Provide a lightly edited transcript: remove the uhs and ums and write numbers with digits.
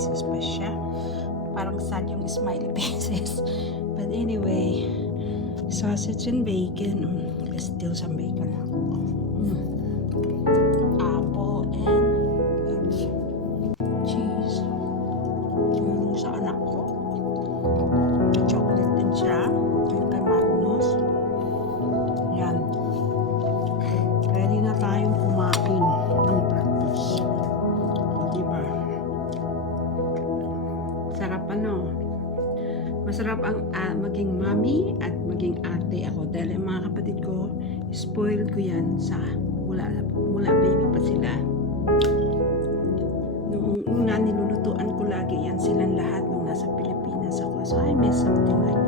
faces pa siya. Parang sad yung smiley faces. But anyway, sausage and bacon. Let's do some bacon. Apple and cheese. Yung sa anak ko. Chocolate din siya. Yung kay Magnus. Yan. Ready na tayong kumain ng breakfast. O, diba? Sarap ano? Masarap ang maging mommy at maging ate ako. Dahil yung mga kapatid ko, spoiled ko yan sa mula baby pa sila. Noong una, nilulutuan ko lagi yan silang lahat nung nasa Pilipinas ako. So I miss something like